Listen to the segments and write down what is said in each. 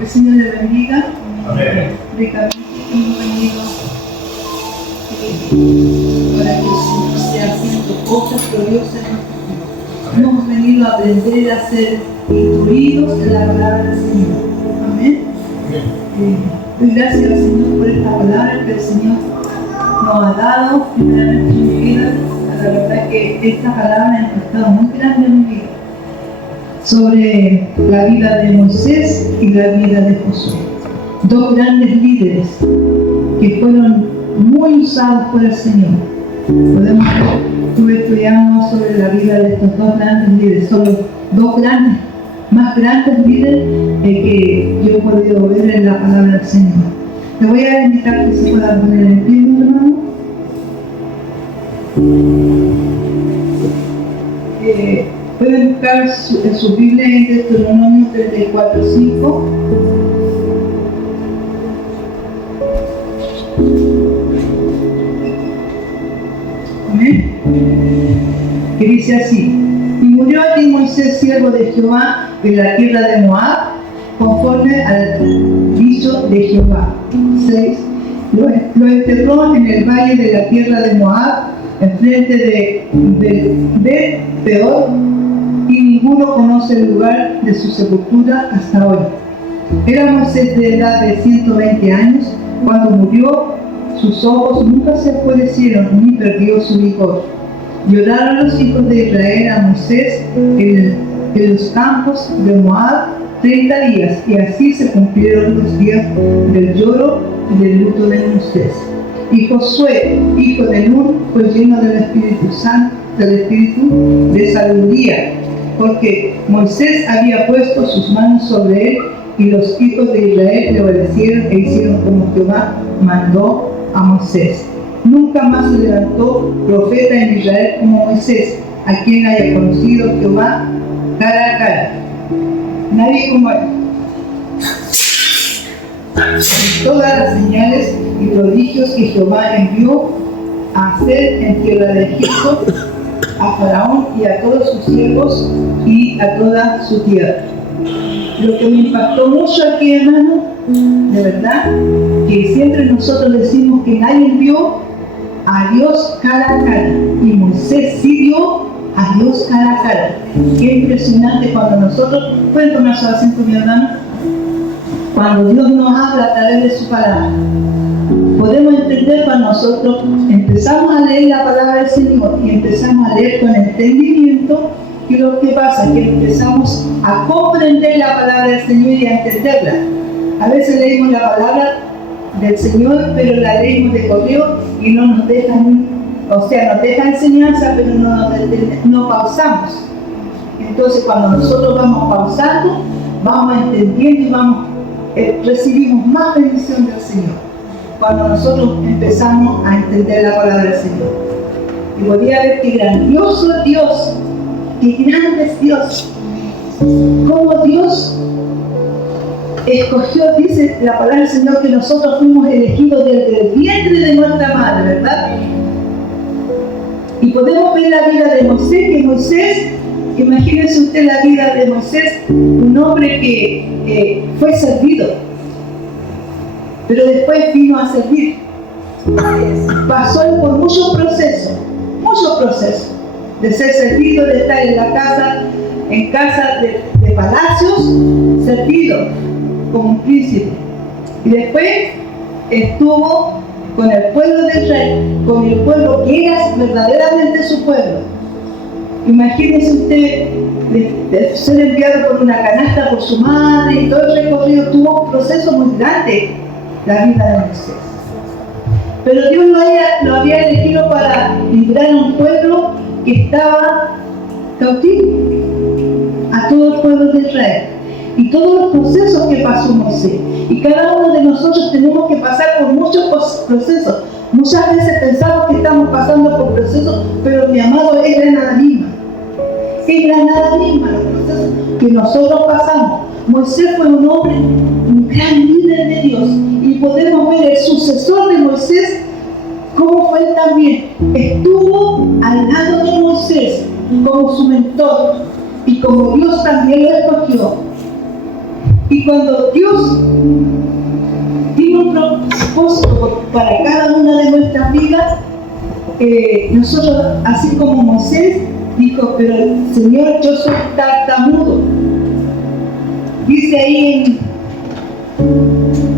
El Señor le bendiga. Amén. Ricamente hemos venido para que el Señor sea haciendo cosas gloriosas en nuestras vidas. Hemos venido a aprender a ser instruidos en la palabra del Señor. Amén. Doy gracias al Señor por esta palabra que el Señor nos ha dado primeramente en mi vida. La verdad que esta palabra ha impactado muy grande en mi vida sobre la vida de Moisés y la vida de Josué. Dos grandes líderes que fueron muy usados por el Señor. Podemos ver, estuve estudiando sobre la vida de estos dos grandes líderes. Son los dos más grandes líderes que yo he podido ver en la palabra del Señor. Te voy a invitar que se pueda poner en pie, mi hermano. Pueden buscar en su Biblia en Deuteronomio 34:5. Amén. Que dice así: y murió allí Moisés, siervo de Jehová, en la tierra de Moab, conforme al dicho de Jehová. 6. Lo enterró en el valle de la tierra de Moab, enfrente de Peor, y ninguno conoce el lugar de su sepultura hasta hoy. Era Moisés de edad de 120 años cuando murió. Sus ojos nunca se oscurecieron ni perdió su vigor. Lloraron los hijos de Israel a Moisés en los campos de Moab 30 días, y así se cumplieron los días del lloro y del luto de Moisés. Y Josué, hijo de Nun, fue lleno del Espíritu Santo, del Espíritu de sabiduría, porque Moisés había puesto sus manos sobre él, y los hijos de Israel le obedecieron e hicieron como Jehová mandó a Moisés. Nunca más se levantó profeta en Israel como Moisés, a quien haya conocido Jehová cara a cara. Nadie como él. Todas las señales y prodigios que Jehová envió a hacer en tierra de Egipto, a Faraón y a todos sus siervos y a toda su tierra. Lo que me impactó mucho aquí, hermano, de verdad, que siempre nosotros decimos que nadie vio a Dios cara a cara, y Moisés sí vio a Dios cara a cara. Qué impresionante cuando nosotros, pueden tomar su asiento, mi hermano, cuando Dios nos habla a través de su palabra. Podemos entender cuando nosotros empezamos a leer la palabra del Señor y empezamos a leer con entendimiento. ¿Qué es lo que pasa? Que empezamos a comprender la palabra del Señor y a entenderla. A veces leímos la palabra del Señor, pero la leímos de correo y no nos dejan, nos deja enseñanza, pero no pausamos. Entonces, cuando nosotros vamos pausando, vamos entendiendo y recibimos más bendición del Señor. Cuando nosotros empezamos a entender la palabra del Señor. Y podía ver qué grandioso es Dios. ¡Qué grande es Dios! Cómo Dios escogió, dice la palabra del Señor, que nosotros fuimos elegidos desde el vientre de nuestra madre, ¿verdad? Y podemos ver la vida de Moisés, que Moisés, imagínense usted la vida de Moisés, un hombre que fue servido, pero después vino a servir. Pasó por muchos procesos, de ser servido, de estar en casa de palacios, servido como un príncipe. Y después estuvo con el pueblo de Israel, con el pueblo que era verdaderamente su pueblo. Imagínese usted de ser enviado por una canasta por su madre, y todo el recorrido. Tuvo un proceso muy grande la vida de Moisés. Pero Dios lo había elegido para librar a un pueblo que estaba cautivo, a todo el pueblo de Israel, y todos los procesos que pasó Moisés. Y cada uno de nosotros tenemos que pasar por muchos procesos. Muchas veces pensamos que estamos pasando por procesos, pero mi amado, es la nada misma. Es la nada misma los procesos que nosotros pasamos. Moisés fue un hombre, un gran líder de Dios, y podemos ver el sucesor de Moisés, cómo fue él también. Estuvo al lado de Moisés como su mentor, y como Dios también lo escogió. Y cuando Dios tiene un propósito para cada una de nuestras vidas, nosotros, así como Moisés dijo, pero Señor, yo soy tartamudo. Dice ahí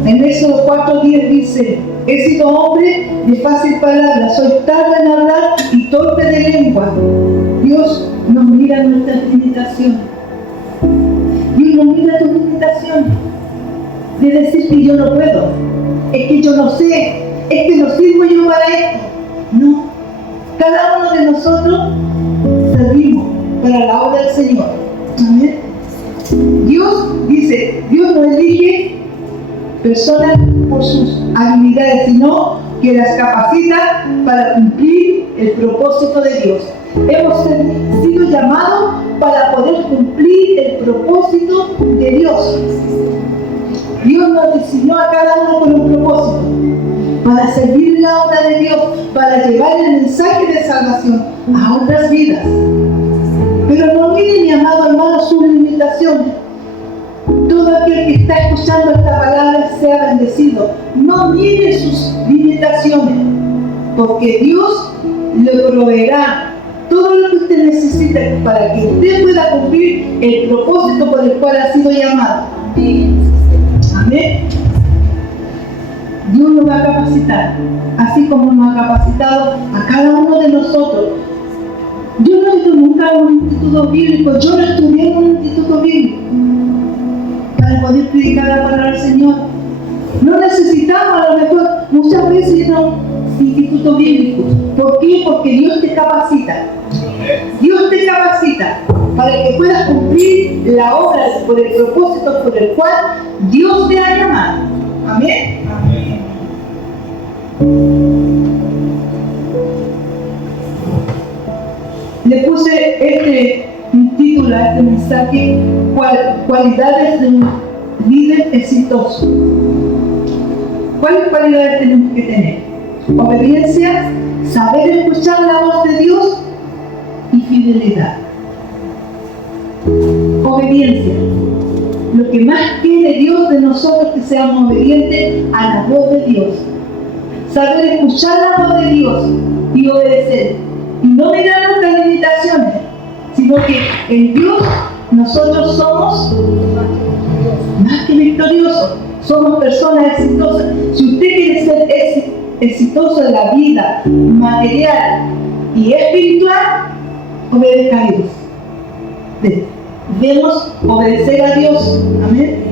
en Éxodo 4:10, dice, he sido hombre de fácil palabra, soy tarda en hablar y torpe de lengua. Dios nos mira nuestras limitaciones. Dios nos mira tus limitaciones. De decir que yo no puedo, es que yo no sé, es que no sirvo yo para esto. No. Cada uno de nosotros servimos para la obra del Señor. Amén. Dios dice, Dios no elige personas por sus habilidades, sino que las capacita para cumplir el propósito de Dios. Hemos sido llamados para poder cumplir el propósito de Dios. Dios nos designó a cada uno con un propósito, para servir la obra de Dios, para llevar el mensaje de salvación a otras vidas. Pero no mire, mi amado hermano, sus limitaciones. Todo aquel que está escuchando esta palabra sea bendecido. No mire sus limitaciones, porque Dios le proveerá todo lo que usted necesita para que usted pueda cumplir el propósito por el cual ha sido llamado. Amén. Dios nos va a capacitar, así como nos ha capacitado a cada uno de nosotros. Yo no he ido nunca a un instituto bíblico, yo no estudié en un instituto bíblico para poder predicar la palabra del Señor. No necesitamos, a lo mejor, muchas veces ir a un instituto bíblico. ¿Por qué? Porque Dios te capacita. Dios te capacita para que puedas cumplir la obra por el propósito por el cual Dios te ha llamado. Amén. Amén. Le puse este título a este mensaje, cualidades de un líder exitoso. ¿Cuáles cualidades tenemos que tener? Obediencia, saber escuchar la voz de Dios y fidelidad. Obediencia. Lo que más quiere Dios de nosotros es que seamos obedientes a la voz de Dios. Saber escuchar la voz de Dios y obedecer. Y no mirar nuestras limitaciones, sino que en Dios nosotros somos más que victoriosos. Somos personas exitosas. Si usted quiere ser exitoso en la vida material y espiritual, obedezca a Dios. Debemos obedecer a Dios. Amén.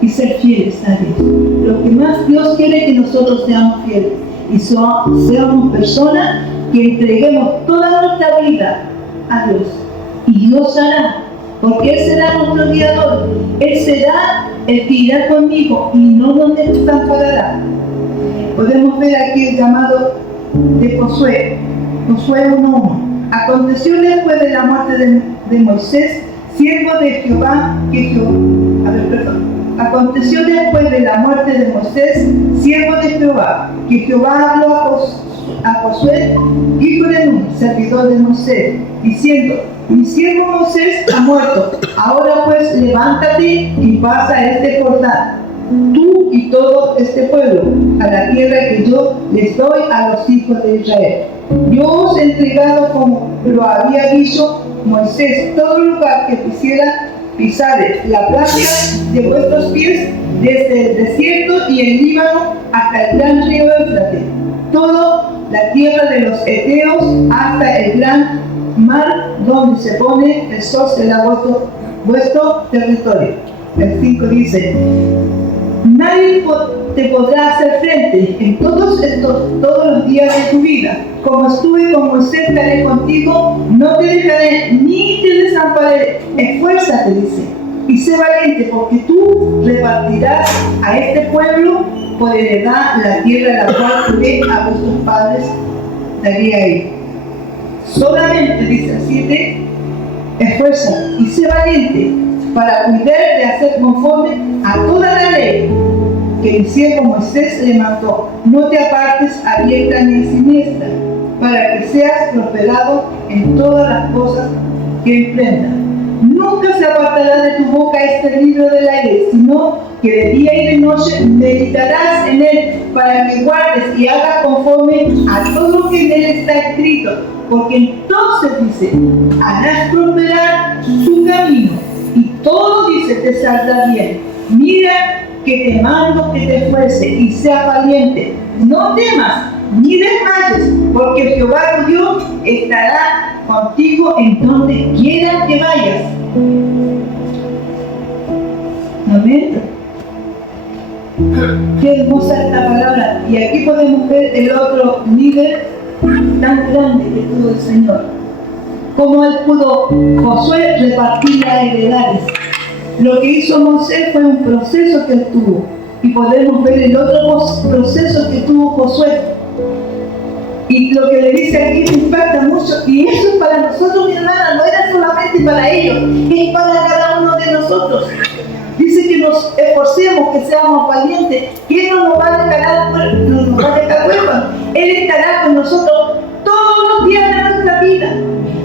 Y ser fieles a Dios. Lo que más Dios quiere es que nosotros seamos fieles. Y seamos personas que entreguemos toda nuestra vida a Dios. Y Dios hará. Porque Él será nuestro guiador. Él será el que irá conmigo y no nos desamparará. Podemos ver aquí el llamado de Josué. Josué 1:1. Aconteció después de la muerte de Moisés, siervo de Jehová, Aconteció después de la muerte de Moisés, siervo de Jehová, que Jehová habló a Josué, hijo de Nun, servidor de Moisés, diciendo: mi siervo Moisés ha muerto. Ahora pues levántate y pasa este Jordán, tú y todo este pueblo, a la tierra que yo les doy a los hijos de Israel. Yo os he entregado, como lo había dicho Moisés, todo lugar que quisiera pisares la playa de vuestros pies, desde el desierto y el Líbano hasta el gran río Éufrates, toda la tierra de los Eteos hasta el gran mar donde se pone el sol será vuestro territorio. El 5 dice: nadie te podrá hacer frente en todos los días de tu vida. Como estuve con Moisés, estaré contigo, no te dejaré ni te desampararé. Esfuérzate, dice, y sé valiente, porque tú repartirás a este pueblo por heredad la tierra la cual juré a vuestros padres daría a ellos. Solamente, dice el 7, esfuérzate y sé valiente para cuidar de hacer conforme a toda la ley que mi siervo Moisés le mandó. No te apartes a diestra ni siniestra, para que seas prosperado en todas las cosas que emprendas. nunca se apartará de tu boca este libro de la ley, sino que de día y de noche meditarás en él, para que guardes y hagas conforme a todo lo que en él está escrito, porque entonces dice, harás prosperar su camino, y todo, dice, te saldrá bien. Mira que te mando que te esfuerces y seas valiente. No temas, ni desmayes, porque Jehová tu Dios estará contigo en donde quiera que vayas. Amén. Qué hermosa esta palabra. Y aquí podemos ver el otro líder tan grande que tuvo el Señor. Cómo él pudo, Josué, repartir las heredades. Lo que hizo Moisés fue un proceso que él tuvo. Y podemos ver el otro proceso que tuvo Josué. Y lo que le dice aquí me impacta mucho. Y eso es para nosotros, mi hermana, no era solamente para ellos, es para cada uno de nosotros. Dice que nos esforcemos, que seamos valientes, que Él no nos va a dejar huérfanos. Él estará con nosotros todos los días de nuestra vida.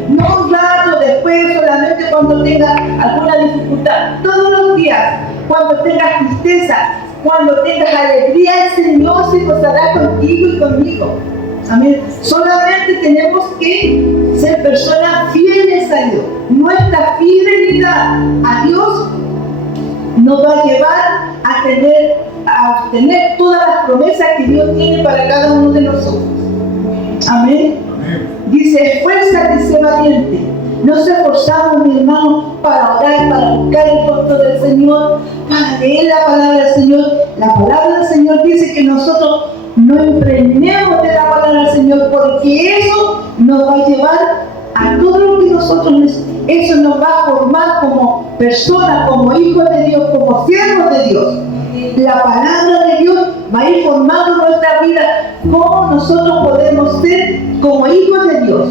No un rato después, solamente cuando tengas alguna dificultad. Todos los días, cuando tengas tristeza, cuando tengas alegría, el Señor se gozará contigo y conmigo. Amén. Solamente tenemos que ser personas fieles a Dios. Nuestra fidelidad a Dios nos va a llevar a obtener todas las promesas que Dios tiene para cada uno de nosotros. Amén. Dice, esfuérzate y sé valiente. Nos esforzamos, mi hermano, para orar, para buscar el rostro del Señor, para leer la palabra del Señor. La palabra del Señor dice que nosotros no impregnemos de la palabra del Señor, porque eso nos va a llevar a todo lo que nosotros necesitamos. Eso nos va a formar como personas, como hijos de Dios, como siervos de Dios. La palabra de Dios va a ir formando nuestra vida, cómo nosotros podemos ser como hijos de Dios,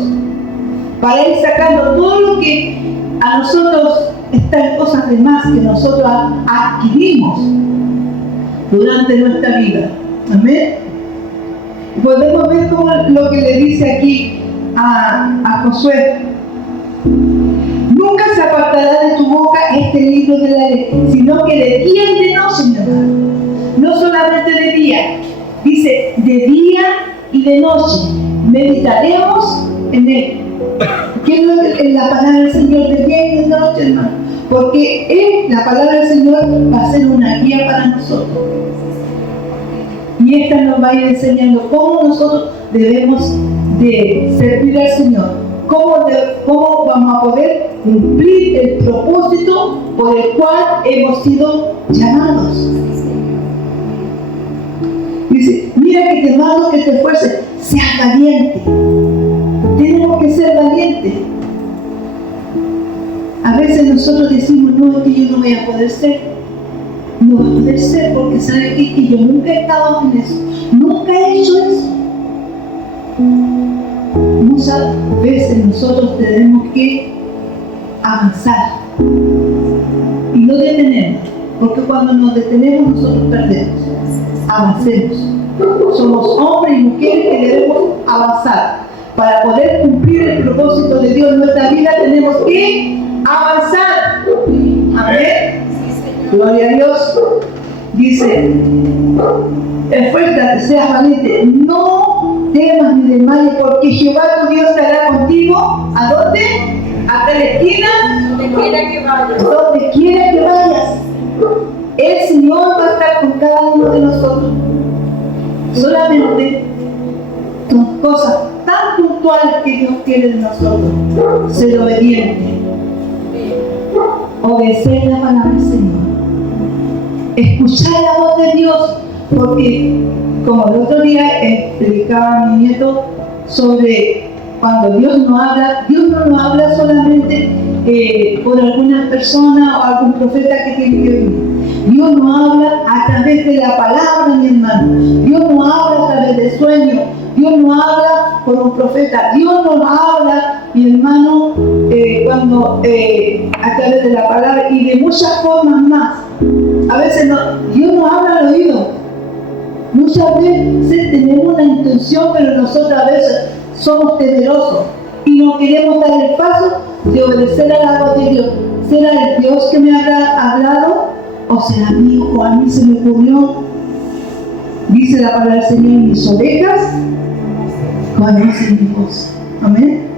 para ir sacando todo lo que a nosotros, estas cosas demás que nosotros adquirimos durante nuestra vida. Amén. Podemos ver como lo que le dice aquí a Josué. Nunca se apartará de tu boca este libro de la ley, sino que de día y de noche, mi hermano. No solamente de día, dice de día y de noche. Meditaremos en él. ¿Qué es lo que la palabra del Señor de día y de noche, hermano? Porque la palabra del Señor va a ser una guía para nosotros. Y esta nos va a ir enseñando cómo nosotros debemos de servir al Señor. ¿Cómo vamos a poder cumplir el propósito por el cual hemos sido llamados? Dice, mira que te mando que te esfuerces, seas valiente. Tenemos que ser valientes. A veces nosotros decimos, no, es que yo no voy a poder ser. No voy a poder ser porque sabe que yo nunca he estado en eso. Nunca he hecho eso. Muchas veces nosotros tenemos que avanzar y no detenernos, porque cuando nos detenemos nosotros perdemos. Avancemos. Somos hombres y mujeres que debemos avanzar. Para poder cumplir el propósito de Dios en nuestra vida tenemos que avanzar. Amén. Gloria a Dios. Dice, esfuérzate, seas valiente, no temas ni desmayes, porque Jehová tu Dios estará contigo. ¿A dónde? ¿Hasta la esquina? Donde quiera que vayas. Donde quiera que vayas. El Señor va a estar con cada uno de nosotros. Solamente son cosas tan puntuales que Dios quiere de nosotros. Ser obediente. Obedecer la palabra del Señor. Escuchar la voz de Dios, porque como el otro día explicaba a mi nieto sobre cuando Dios no nos habla solamente por alguna persona o algún profeta que tiene que venir. Dios nos habla a través de la palabra, mi hermano. Dios nos habla a través del sueño. Dios nos habla por un profeta. Dios nos habla, mi hermano, a través de la palabra y de muchas formas más. A veces Dios nos habla al oído. Muchas veces tenemos una intención, pero nosotros a veces somos temerosos y no queremos dar el paso de obedecer a la voz de Dios. ¿será el Dios que me habrá hablado? ¿O será mío o a mí se me ocurrió? Dice la palabra del Señor: mis ovejas conocen mi voz. Amén.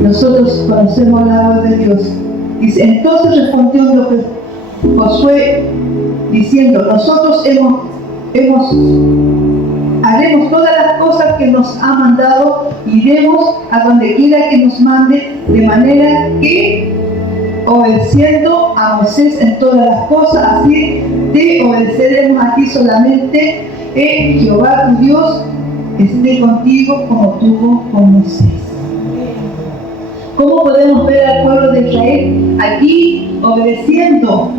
Nosotros conocemos la voz de Dios. Dice: entonces respondió Josué diciendo: nosotros haremos todas las cosas que nos ha mandado, iremos a donde quiera que nos mande, de manera que, obedeciendo a Moisés en todas las cosas, así te obedeceremos a ti solamente. Jehová tu Dios esté contigo como tuvo con Moisés. ¿Cómo podemos ver al pueblo de Israel aquí obedeciendo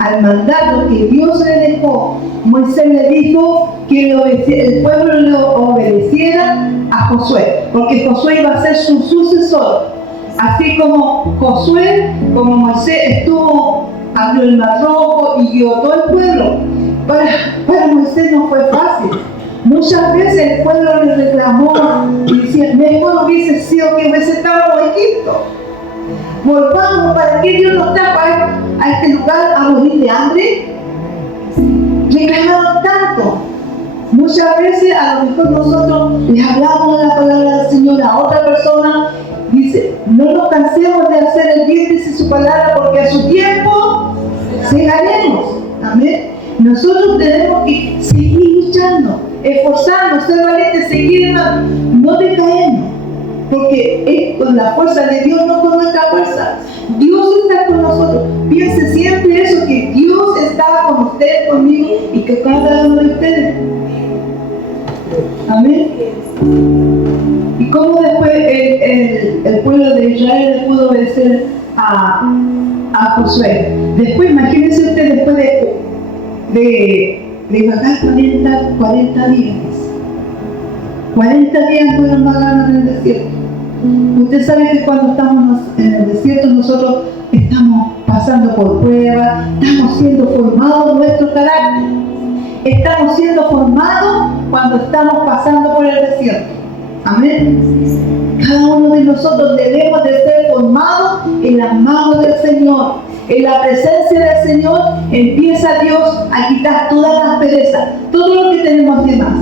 al mandato que Dios le dejó? Moisés le dijo que el pueblo le obedeciera a Josué, porque Josué iba a ser su sucesor. Así como Josué, como Moisés abrió el mar rojo y guió todo el pueblo. Para Moisés no fue fácil. Muchas veces el pueblo le reclamó y decía: mejor hubiese sido que hubiese estado en Egipto. Volvamos, ¿para qué Dios nos trajo a este lugar a morir de hambre? Reclamaron tanto. Muchas veces a lo mejor nosotros les hablamos la palabra del Señor a otra persona. Dice: no nos cansemos de hacer el bien, dice su palabra, porque a su tiempo segaremos. Amén. Nosotros tenemos que seguir luchando, esforzarnos, ser valientes, seguir, no decaemos, porque es con la fuerza de Dios, no con nuestra fuerza. Dios está con nosotros. Piense siempre eso, que Dios está con usted, conmigo y que cada uno de ustedes. Amén. Y cómo después el pueblo de Israel le pudo obedecer a Josué. Después, imagínense usted, después de vagar 40 días. 40 días fueron vagando en el desierto. Usted sabe que cuando estamos en el desierto nosotros estamos pasando por pruebas, estamos siendo formados nuestro carácter. Estamos siendo formados cuando estamos pasando por el desierto. Amén. Cada uno de nosotros debemos de ser formados en las manos del Señor. En la presencia del Señor empieza Dios a quitar todas las perezas, todo lo que tenemos de más.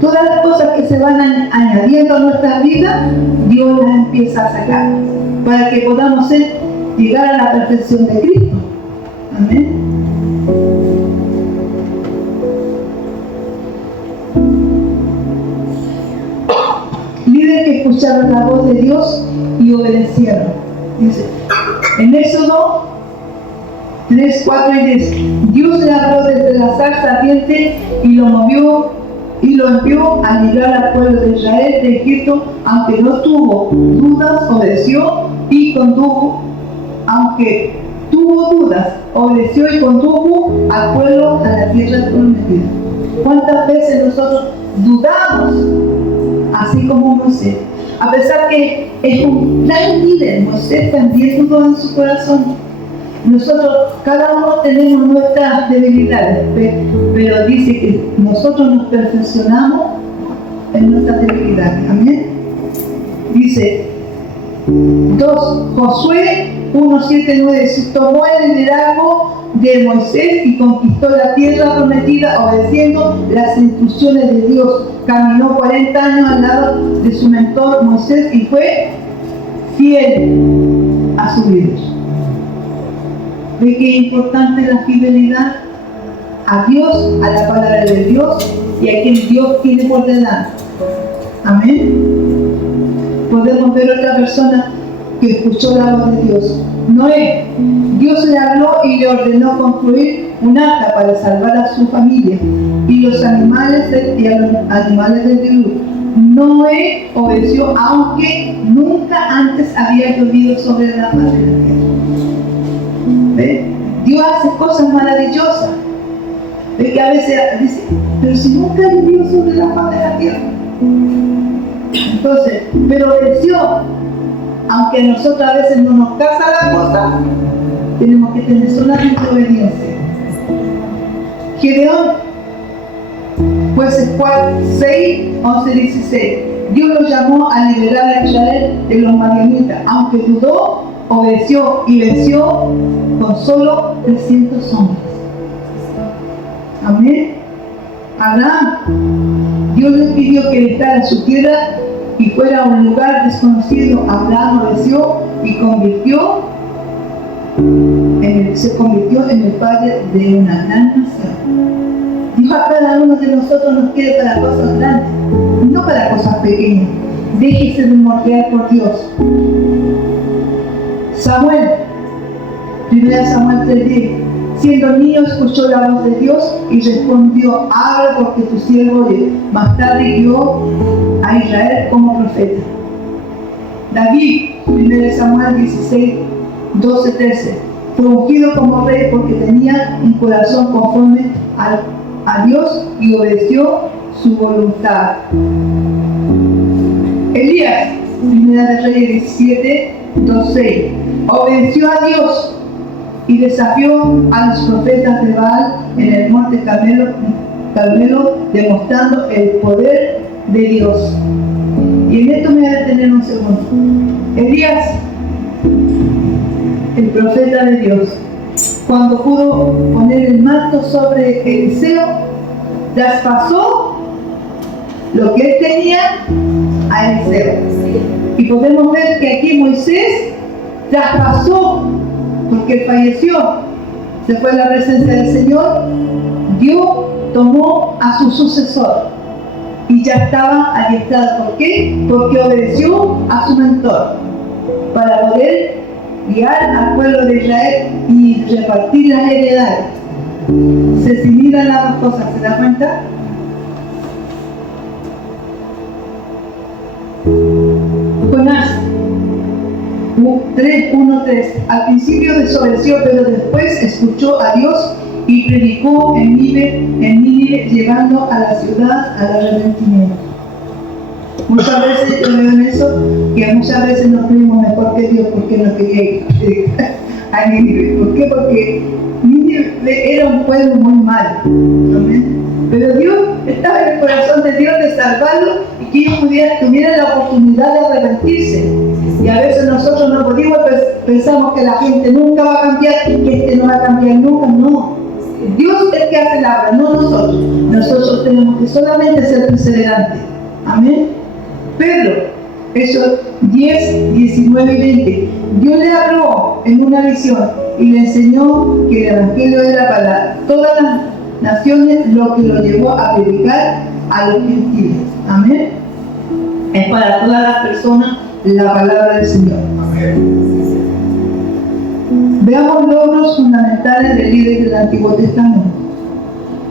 Todas las cosas que se van añadiendo a nuestras vidas, Dios las empieza a sacar para que podamos llegar a la perfección de Cristo. Amén. Líderes que escucharon la voz de Dios y obedecieron. Dice, en Éxodo 3, 4 y 10, Dios le habló desde la zarza ardiente y lo envió a librar al pueblo de Israel de Egipto, aunque no tuvo dudas, obedeció y condujo, aunque tuvo dudas, obedeció y condujo al pueblo a la tierra prometida. ¿Cuántas veces nosotros dudamos, así como Moisés? A pesar que es un gran líder, Moisés también dudó en su corazón. Nosotros, cada uno tenemos nuestras debilidades, pero dice que nosotros nos perfeccionamos en nuestras debilidades. Amén. Dice 2, Josué 1, 7, 9, tomó el liderazgo de Moisés y conquistó la tierra prometida obedeciendo las instrucciones de Dios. Caminó 40 años al lado de su mentor Moisés y fue fiel a su líder. ¿Ve qué importante es la fidelidad a Dios, a la palabra de Dios y a quien Dios tiene por delante? Amén. Podemos ver otra persona que escuchó la voz de Dios. Noé, Dios le habló y le ordenó construir un arca para salvar a su familia y los animales del diluvio. Noé obedeció, aunque nunca antes había llovido sobre la faz de la tierra. ¿Ve? Dios hace cosas maravillosas. ¿Ve? Que a veces dice, pero si nunca ha llovido sobre la faz de la tierra. Entonces, pero obedeció. Aunque a nosotros a veces no nos casa la cosa, tenemos que tener solamente obediencia. Gedeón, jueces 6, 11, 16. Dios lo llamó a liberar a Israel de los madianitas. Aunque dudó, obedeció y venció con solo 300 hombres. Amén. Abraham, Dios le pidió que dejara su tierra y fuera a un lugar desconocido. Abraham obedeció y se convirtió en el padre de una gran nación. Dios a cada uno de nosotros nos quiere para cosas grandes, no para cosas pequeñas. Déjese de moldear por Dios. Samuel, 1 Samuel 3:10. Siendo niño escuchó la voz de Dios y respondió: habla porque tu siervo oye. Más tarde guió a Israel como profeta. David, 1 Samuel 16:12-13. Fue ungido como rey porque tenía un corazón conforme a Dios y obedeció su voluntad. Elías, 1 Reyes 17:2-6. Obedeció a Dios y desafió a los profetas de Baal en el monte Carmelo, demostrando el poder de Dios. Y en esto me voy a detener un segundo. Elías, el profeta de Dios, cuando pudo poner el manto sobre Eliseo, traspasó lo que él tenía a Eliseo. Y podemos ver que aquí Moisés traspasó, porque él falleció, se fue a la presencia del Señor. Dios tomó a su sucesor y ya estaba adiestrado. ¿Por qué? Porque obedeció a su mentor para poder guiar al pueblo de Israel y repartir las heredades. Se similan las dos cosas, ¿se da cuenta? Jonás 3:1-3. Al principio desobedeció, pero después escuchó a Dios y predicó en Nínive, llevando a la ciudad al arrepentimiento. Muchas veces yo veo en eso, que muchas veces nos creemos mejor que Dios porque no quería ir a Nínive. ¿Por qué? Porque Nínive era un pueblo muy malo. ¿Amén? Pero Dios estaba en el corazón de Dios de salvarlo y que ellos tuvieran la oportunidad de arrepentirse. Y a veces nosotros no podemos, pensamos que la gente nunca va a cambiar, que no va a cambiar nunca. No. Dios es el que hace la obra, no nosotros. Nosotros tenemos que solamente ser perseverantes. Amén. Pedro, Hechos 10, 19 y 20. Dios le habló en una visión y le enseñó que el Evangelio era para todas las naciones, lo que lo llevó a predicar a los gentiles. Amén. Es para todas las personas la palabra del Señor. Amén. Veamos logros fundamentales del líder del Antiguo Testamento.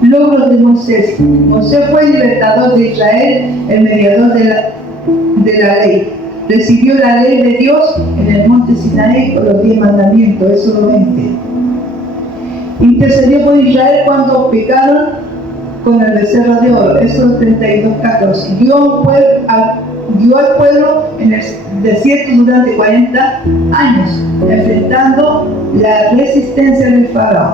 Logros de Moisés. Moisés fue el libertador de Israel, el mediador de la ley. Recibió la ley de Dios en el monte Sinaí con los 10 mandamientos, Éxodo 20. Intercedió por Israel cuando pecaron con el becerro de oro, Éxodo 32:14. Guió al pueblo en el desierto durante 40 años, enfrentando la resistencia del faraón.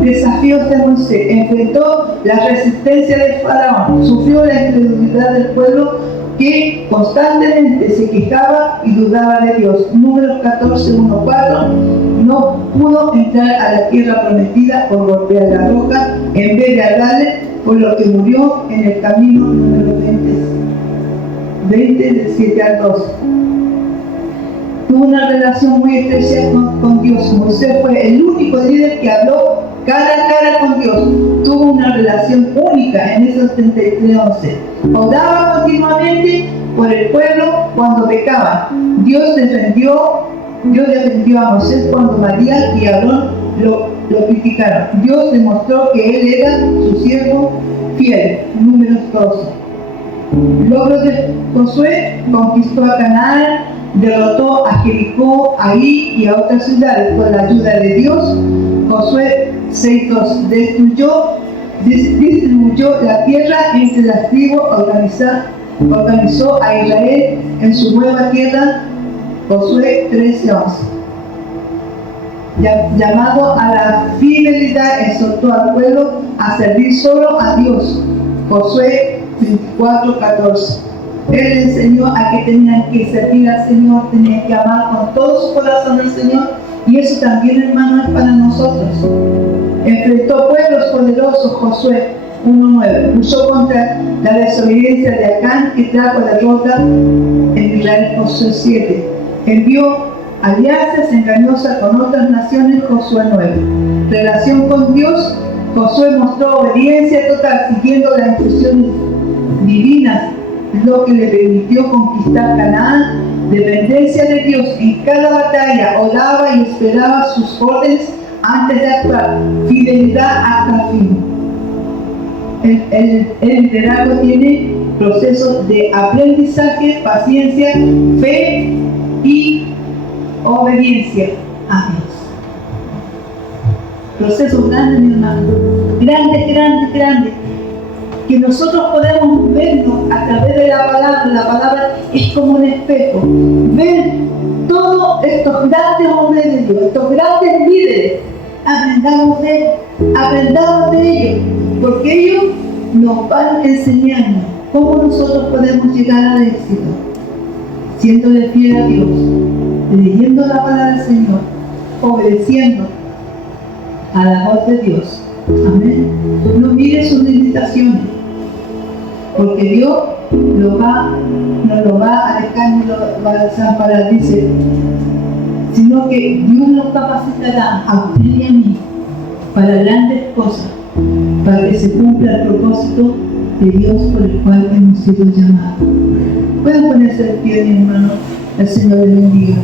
Desafíos de Moisés. Enfrentó la resistencia del faraón, sufrió la incredulidad del pueblo que constantemente se quejaba y dudaba de Dios. Números 14:1-4. No pudo entrar a la tierra prometida por golpear la roca en vez de hablarle, por lo que murió en el camino. Número 20 del 7-12. Tuvo una relación muy estrecha con Dios. Moisés fue el único líder que habló cara a cara con Dios. Tuvo una relación única en esos 33:11. Oraba continuamente por el pueblo cuando pecaban. Dios defendió a Moisés cuando María y Aarón lo criticaron. Dios demostró que él era su siervo fiel. Números 12. Logros de Josué: conquistó a Canaán, derrotó a Jericó, Ahí y a otras ciudades con la ayuda de Dios. Josué 6:2. Distribuyó la tierra entre las tribus, organizó a Israel en su nueva tierra. Josué 13:11. Llamado a la fidelidad, exhortó al pueblo a servir solo a Dios. Josué 24:14. Él le enseñó a que tenían que servir al Señor, tenían que amar con todo su corazón al Señor, y eso también, hermano, es para nosotros. Enfrentó pueblos poderosos, Josué 1:9. Luchó contra la desobediencia de Acán, que trajo derrota en Milar, Josué 7. Envió alianzas engañosas con otras naciones, Josué 9. Relación con Dios, Josué mostró obediencia total, siguiendo las instrucciones divinas, lo que le permitió conquistar Canaán. Dependencia de Dios en cada batalla, oraba y esperaba sus órdenes antes de actuar. Fidelidad hasta el fin. El liderazgo tiene procesos de aprendizaje, paciencia, fe y obediencia a Dios. Procesos grandes, mi hermano. Grandes. Que nosotros podemos vernos a través de la palabra. La palabra es como un espejo. Ver todos estos grandes hombres de Dios, estos grandes líderes. Aprendamos de ellos, porque ellos nos van enseñando cómo nosotros podemos llegar al éxito, siéndole fiel a Dios, leyendo la palabra del Señor, obedeciendo a la voz de Dios. Amén. No mire sus limitaciones, porque Dios no lo va a dejar ni lo va a desamparar, dice, sino que Dios nos capacitará a usted y a mí para grandes cosas, para que se cumpla el propósito de Dios por el cual hemos sido llamados. Pueden ponerse de pie, mi hermano. El Señor les bendiga.